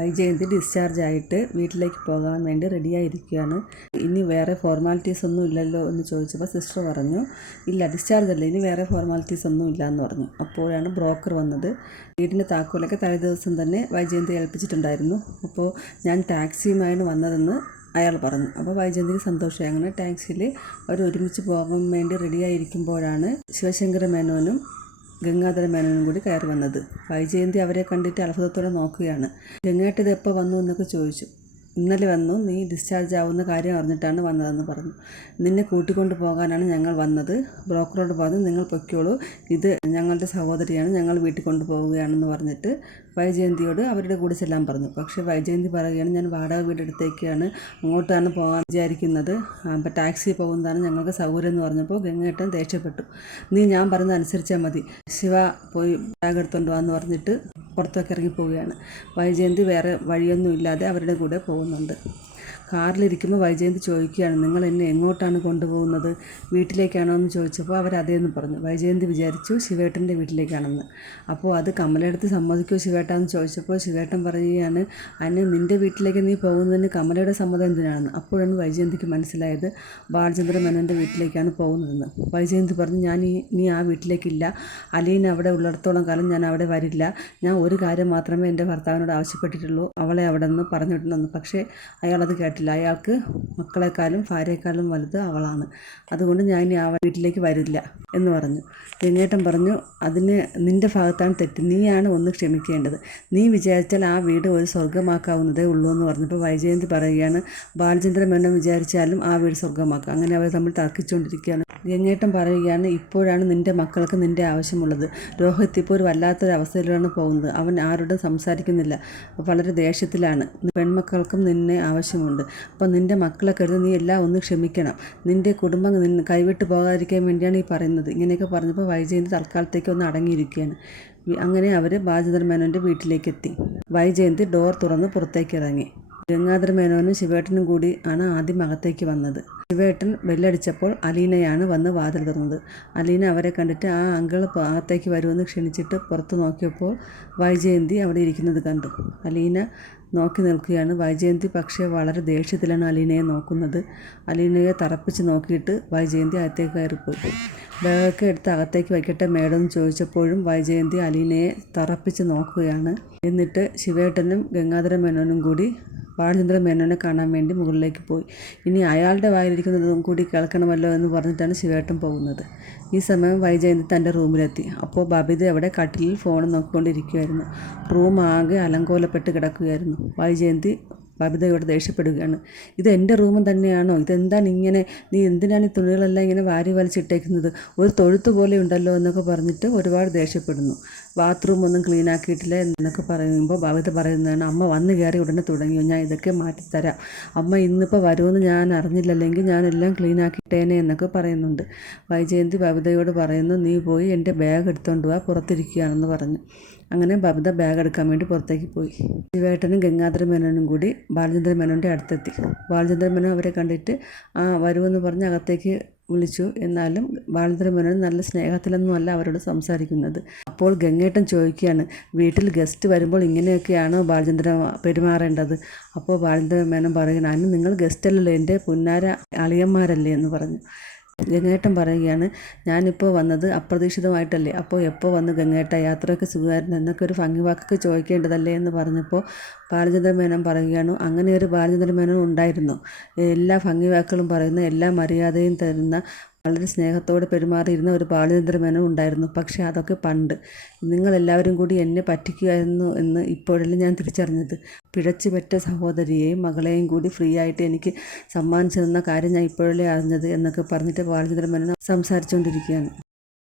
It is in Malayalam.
വൈജയന്തി ഡിസ്ചാർജ് ആയിട്ട് വീട്ടിലേക്ക് പോകാൻ വേണ്ടി റെഡിയായിരിക്കുകയാണ്. ഇനി വേറെ ഫോർമാലിറ്റീസ് ഒന്നും ഇല്ലല്ലോ എന്ന് ചോദിച്ചപ്പോൾ സിസ്റ്റർ പറഞ്ഞു, ഇല്ല ഡിസ്ചാർജ് അല്ല, ഇനി വേറെ ഫോർമാലിറ്റീസ് ഒന്നും ഇല്ല എന്ന് പറഞ്ഞു. അപ്പോഴാണ് ബ്രോക്കർ വന്നത്. വീടിൻ്റെ താക്കോലൊക്കെ തലേ ദിവസം തന്നെ വൈജയന്തി ഏൽപ്പിച്ചിട്ടുണ്ടായിരുന്നു. അപ്പോൾ ഞാൻ ടാക്സിയുമായാണ് വന്നതെന്ന് അയാൾ പറഞ്ഞു. അപ്പോൾ വൈജയന്തിക്ക് സന്തോഷമായി. അങ്ങനെ ടാക്സിയിൽ അവർ ഒരുമിച്ച് പോകാൻ വേണ്ടി റെഡിയായിരിക്കുമ്പോഴാണ് ശിവശങ്കര മേനോനും ഗംഗാധര മേനോനും കൂടി കയറി വന്നത്. വൈജയന്തി അവരെ കണ്ടിട്ട് അത്ഭുതത്തോടെ നോക്കുകയാണ്. ഗംഗേട്ട ഇത് എപ്പോൾ വന്നു എന്നൊക്കെ ചോദിച്ചു. ഇന്നലെ വന്നു, നീ ഡിസ്ചാർജ് ആവുന്ന കാര്യം അറിഞ്ഞിട്ടാണ് വന്നതെന്ന് പറഞ്ഞു. നിന്നെ കൂട്ടിക്കൊണ്ട് പോകാനാണ് ഞങ്ങൾ വന്നത്. ബ്രോക്കറോട് പറഞ്ഞു നിങ്ങൾ പൊയ്ക്കോളൂ, ഇത് ഞങ്ങളുടെ സഹോദരിയാണ്, ഞങ്ങൾ വീട്ടിൽ കൊണ്ടുപോവുകയാണെന്ന് പറഞ്ഞിട്ട് വൈജയന്തിയോട് അവരുടെ കൂടെ ചെല്ലാൻ പറഞ്ഞു. പക്ഷേ വൈജയന്തി പറയുകയാണ്, ഞാൻ വാടക വീടെടുത്തേക്കാണ്, അങ്ങോട്ടാണ് പോകാൻ വിചാരിക്കുന്നത്, അപ്പോൾ ടാക്സി പോകുന്നതാണ് ഞങ്ങൾക്ക് സൗകര്യം എന്ന് പറഞ്ഞപ്പോൾ ഗംഗേട്ടൻ ദേഷ്യപ്പെട്ടു. നീ ഞാൻ പറയുന്നത് അനുസരിച്ചാൽ മതി, ശിവ പോയി ബാഗ് എടുത്തുകൊണ്ട് വാന്ന് പറഞ്ഞിട്ട് പുറത്തൊക്കെ ഇറങ്ങിപ്പോവുകയാണ്. വൈജയന്തി വേറെ വഴിയൊന്നും ഇല്ലാതെ അവരുടെ കൂടെ പോകുന്നുണ്ട്. കാറിലിരിക്കുമ്പോൾ വൈജയന്തി ചോദിക്കുകയാണ്, നിങ്ങൾ എന്നെ എങ്ങോട്ടാണ് കൊണ്ടുപോകുന്നത്, വീട്ടിലേക്കാണോ എന്ന് ചോദിച്ചപ്പോൾ അവർ അതേന്ന് പറഞ്ഞു. വൈജയന്തി വിചാരിച്ചു ശിവേട്ടൻ്റെ വീട്ടിലേക്കാണെന്ന്. അപ്പോൾ അത് കമലയെടുത്ത് സമ്മതിക്കുമോ ശിവേട്ടാന്ന് ചോദിച്ചപ്പോൾ ശിവേട്ടൻ പറയുകയാണ്, അതിന് നിൻ്റെ വീട്ടിലേക്ക് നീ പോകുന്നതിന് കമലയുടെ സമ്മതം എന്തിനാണെന്ന്. അപ്പോഴാണ് വൈജയന്തിക്ക് മനസ്സിലായത് ബാലചന്ദ്ര മേനോൻ്റെ വീട്ടിലേക്കാണ് പോകുന്നതെന്ന്. വൈജയന്തി പറഞ്ഞു, ഞാൻ നീ ആ വീട്ടിലേക്കില്ല, അലീന അവിടെ ഉള്ളിടത്തോളം കാലം ഞാൻ അവിടെ വരില്ല, ഞാൻ ഒരു കാര്യം മാത്രമേ എൻ്റെ ഭർത്താവിനോട് ആവശ്യപ്പെട്ടിട്ടുള്ളൂ, അവളെ അവിടെ നിന്ന് പറഞ്ഞിട്ടുണ്ടെന്ന്. പക്ഷേ അയാളത് കേട്ടില്ല. അയാൾക്ക് മക്കളെക്കാളും ഭാര്യയെക്കാളും വലുത് അവളാണ്, അതുകൊണ്ട് ഞാൻ ഇനി ആ വീട്ടിലേക്ക് വരില്ല എന്ന് പറഞ്ഞു. ഗംഗേട്ടൻ പറഞ്ഞു, അതിന് നിൻ്റെ ഭാഗത്താണ് തെറ്റ്, നീയാണ് ഒന്ന് ക്ഷമിക്കേണ്ടത്, നീ വിചാരിച്ചാൽ ആ വീട് ഒരു സ്വർഗ്ഗമാക്കാവുന്നതേ ഉള്ളൂ എന്ന് പറഞ്ഞപ്പോൾ വൈജയന്തി പറയുകയാണ്, ബാലചന്ദ്ര മേനോൻ വിചാരിച്ചാലും ആ വീട് സ്വർഗ്ഗമാക്കാം. അങ്ങനെ അവർ തമ്മിൽ തർക്കിച്ചുകൊണ്ടിരിക്കുകയാണ്. ഗംഗേട്ടൻ പറയുകയാണ്, ഇപ്പോഴാണ് നിൻ്റെ മക്കൾക്ക് നിൻ്റെ ആവശ്യമുള്ളത്. രോഹിത് ഇപ്പോൾ ഒരു വല്ലാത്തൊരു അവസ്ഥയിലാണ് പോകുന്നത്, അവൻ ആരോടും സംസാരിക്കുന്നില്ല, വളരെ ദേഷ്യത്തിലാണ്, പെൺമക്കൾക്കും നിന്നെ ആവശ്യമുണ്ട്, അപ്പോൾ നിൻ്റെ മക്കളെ കരുതി നീ എല്ലാം ഒന്ന് ക്ഷമിക്കണം, നിൻ്റെ കുടുംബം കൈവിട്ട് പോകാതിരിക്കാൻ വേണ്ടിയാണ് ഈ പറയുന്നത്. ഇങ്ങനെയൊക്കെ പറഞ്ഞപ്പോൾ വൈജയന്തി തൽക്കാലത്തേക്ക് ഒന്ന് അടങ്ങിയിരിക്കുകയാണ്. അങ്ങനെ അവർ ബാലചന്ദ്ര മേനോൻ്റെ വീട്ടിലേക്ക് എത്തി. വൈജയന്തി ഡോർ തുറന്ന് പുറത്തേക്ക് ഇറങ്ങി. ഗംഗാധര മേനോനും ശിവേട്ടനും കൂടി ആണ് ആദ്യം അകത്തേക്ക് വന്നത്. ശിവേട്ടൻ ബെല്ലടിച്ചപ്പോൾ അലീനയാണ് വന്ന് വാതിൽ തുറന്നത്. അലീന അവരെ കണ്ടിട്ട് ആ അങ്കിൾ അകത്തേക്ക് വരുമെന്ന് ക്ഷണിച്ചിട്ട് പുറത്ത് നോക്കിയപ്പോൾ വൈജയന്തി അവിടെ ഇരിക്കുന്നത് കണ്ടു. അലീന നോക്കി നിൽക്കുകയാണ്. വൈജയന്തി പക്ഷേ വളരെ ദേഷ്യത്തിലാണ് അലീനയെ നോക്കുന്നത്. അലീനയെ തറപ്പിച്ച് നോക്കിയിട്ട് വൈജയന്തി അകത്തേക്ക് കയറിപ്പോയി. ബാഗൊക്കെ എടുത്ത് അകത്തേക്ക് വയ്ക്കട്ടെ മേഡം എന്ന് ചോദിച്ചപ്പോഴും വൈജയന്തി അലീനയെ തറപ്പിച്ച് നോക്കുകയാണ്. എന്നിട്ട് ശിവേട്ടനും ഗംഗാധര മേനോനും കൂടി ബാലചന്ദ്ര മേനോനെ കാണാൻ വേണ്ടി മുകളിലേക്ക് പോയി. ഇനി അയാളുടെ വായിലിരിക്കുന്നതും കൂടി കേൾക്കണമല്ലോ എന്ന് പറഞ്ഞിട്ടാണ് ശിവേട്ടൻ പോകുന്നത്. ഈ സമയം വൈജയന്തി തൻ്റെ റൂമിലെത്തി. അപ്പോൾ ബബിത അവിടെ കട്ടിലിൽ ഫോൺ നോക്കിക്കൊണ്ടിരിക്കുകയായിരുന്നു. റൂം ആകെ അലങ്കോലപ്പെട്ട് കിടക്കുകയായിരുന്നു. വൈജയന്തി ബബിതയോട് ദേഷ്യപ്പെടുകയാണ്, ഇത് എൻ്റെ റൂം തന്നെയാണോ, ഇതെന്താണ് ഇങ്ങനെ, നീ എന്തിനാണ് ഈ തുണികളെല്ലാം ഇങ്ങനെ വാരി വലിച്ചിട്ടേക്കുന്നത്, ഒരു തൊഴുത്ത് പോലെ ഉണ്ടല്ലോ എന്നൊക്കെ പറഞ്ഞിട്ട് ഒരുപാട് ദേഷ്യപ്പെടുന്നു. ബാത്റൂം ഒന്നും ക്ലീൻ ആക്കിയിട്ടില്ല എന്നൊക്കെ പറയുമ്പോൾ ബബിത പറയുന്നതാണ്, അമ്മ വന്ന് കയറി ഉടനെ തുടങ്ങിയോ, ഞാൻ ഇതൊക്കെ മാറ്റിത്തരാം, അമ്മ ഇന്നിപ്പോൾ വരുമെന്ന് ഞാൻ അറിഞ്ഞില്ലല്ലെങ്കിൽ ഞാനെല്ലാം ക്ലീൻ ആക്കിയിട്ടേനെ എന്നൊക്കെ പറയുന്നുണ്ട്. വൈജയന്തി ബബിതയോട് പറയുന്നു, നീ പോയി എൻ്റെ ബാഗ് എടുത്തുകൊണ്ട് വാ, പുറത്തിരിക്കുകയാണെന്ന് പറഞ്ഞു. അങ്ങനെ ബബിത ബാഗ് എടുക്കാൻ വേണ്ടി പുറത്തേക്ക് പോയി. ശിവേട്ടനും ഗംഗാധര മേനോനും കൂടി ബാലചന്ദ്ര മേനോൻ്റെ അടുത്തെത്തി. ബാലചന്ദ്ര മേനോൻ അവരെ കണ്ടിട്ട് വരുമെന്ന് പറഞ്ഞ് അകത്തേക്ക് വിളിച്ചു. എന്നാലും ബാലചന്ദ്ര മേനോൻ നല്ല സ്നേഹത്തിലൊന്നുമല്ല അവരോട് സംസാരിക്കുന്നത്. അപ്പോൾ ഗംഗേട്ടൻ ചോദിക്കുകയാണ്, വീട്ടിൽ ഗസ്റ്റ് വരുമ്പോൾ ഇങ്ങനെയൊക്കെയാണോ ബാലചന്ദ്ര പെരുമാറേണ്ടത്? അപ്പോൾ ബാലചന്ദ്ര മേനോൻ പറയുകയാണ്, അതിന് നിങ്ങൾ ഗസ്റ്റ് അല്ലല്ലോ, എൻ്റെ പുന്നാര അളിയന്മാരല്ലേ എന്ന് പറഞ്ഞു. ഗംഗേട്ടൻ പറയുകയാണ്, ഞാനിപ്പോൾ വന്നത് അപ്രതീക്ഷിതമായിട്ടല്ലേ, അപ്പോൾ എപ്പോൾ വന്ന് ഗംഗേട്ട, യാത്രയൊക്കെ സുഖമായിരുന്നു എന്നൊക്കെ ഒരു ഭംഗി വാക്കൊക്കെ ചോദിക്കേണ്ടതല്ലേ എന്ന് പറഞ്ഞപ്പോൾ ബാലചന്ദ്ര മേനോൻ പറയുകയാണ്, അങ്ങനെ ഒരു ബാലചന്ദ്ര മേനോൻ ഉണ്ടായിരുന്നു, എല്ലാ ഭംഗി വാക്കുകളും പറയുന്ന, എല്ലാ മര്യാദയും തരുന്ന, വളരെ സ്നേഹത്തോടെ പെരുമാറിയിരുന്ന ഒരു ബാലചന്ദ്ര മേനോൻ ഉണ്ടായിരുന്നു. പക്ഷേ അതൊക്കെ പണ്ട്, നിങ്ങളെല്ലാവരും കൂടി എന്നെ പറ്റിക്കുകയായിരുന്നു എന്ന് ഇപ്പോഴല്ലേ ഞാൻ തിരിച്ചറിഞ്ഞത്. പിഴച്ചു പെറ്റ സഹോദരിയെയും മകളെയും കൂടി ഫ്രീ ആയിട്ട് എനിക്ക് സമ്മാനിച്ചു തന്ന കാര്യം ഞാൻ ഇപ്പോഴല്ലേ അറിഞ്ഞത് എന്നൊക്കെ പറഞ്ഞിട്ട് ബാലചന്ദ്ര മേനോൻ സംസാരിച്ചുകൊണ്ടിരിക്കുകയാണ്.